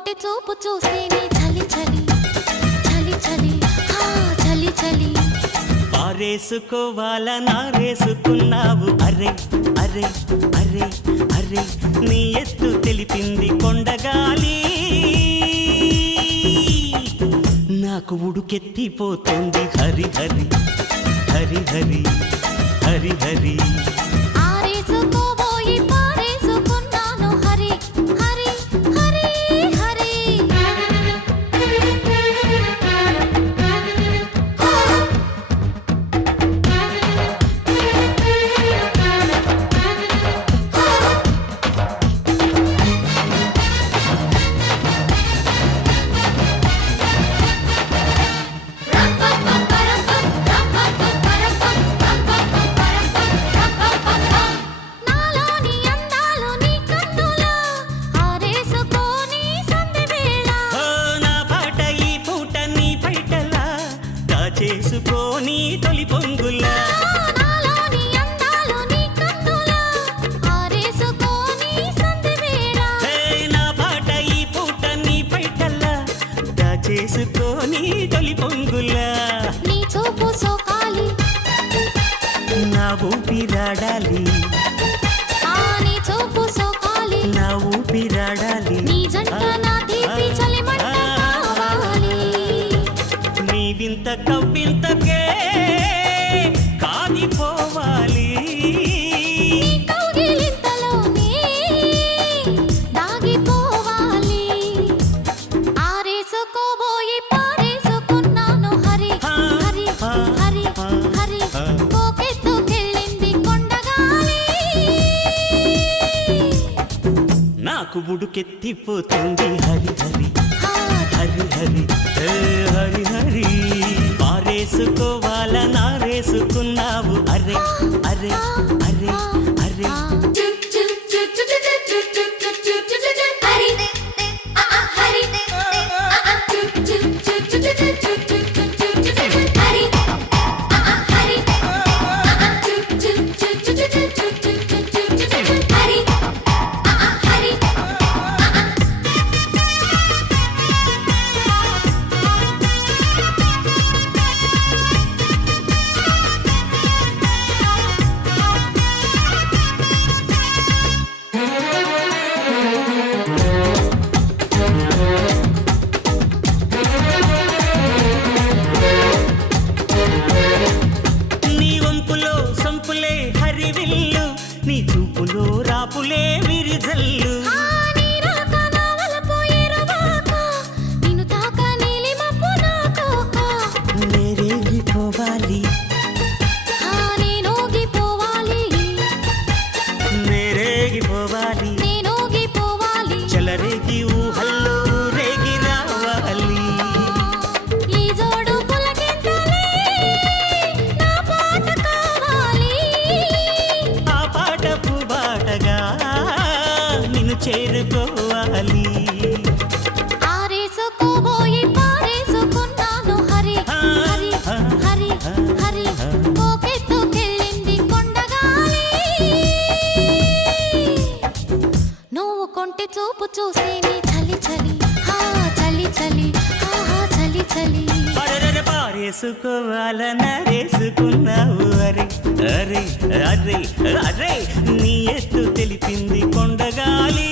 ఉంటే చూపు చూస్తేనే చలి చలి. చలి చలి. చలి చలి. ఆరేసుకోవాల నారేసుకున్నావు. అరే అరే అరే అరే నీ ఎత్తు తెలిపింది కొండగాలి. నాకు ఉడుకెత్తిపోతుంది హరి హరి. హరి హరి హరి హరి. పూట నీ పైటలా దాచేసుకోని తొలి పొంగులా. నీ చూపు సోకాలి నా ఊపిరాడాలి వింత కవ్వింతకే కాగిపోవాలి. నాకు ఉడుకెత్తిపోతుంది హరి హరి. హరి హరి హరి హరి. పారేసుకోవాల నారేసుకున్నావు. అరే అరే అరే అరే. సంపులే హరివిల్లు నీ చూపులో రాపులే విరిజల్లు. పారేసుకోవాల నరేసుకున్నావు అరే అరే అరే అరే నీ ఎత్తు తెలిపింది కొండగాలి.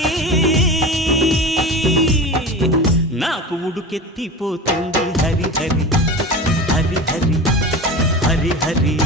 నాకు ఉడుకెత్తిపోతుంది హరి హరి హరి హరి హరి హరి.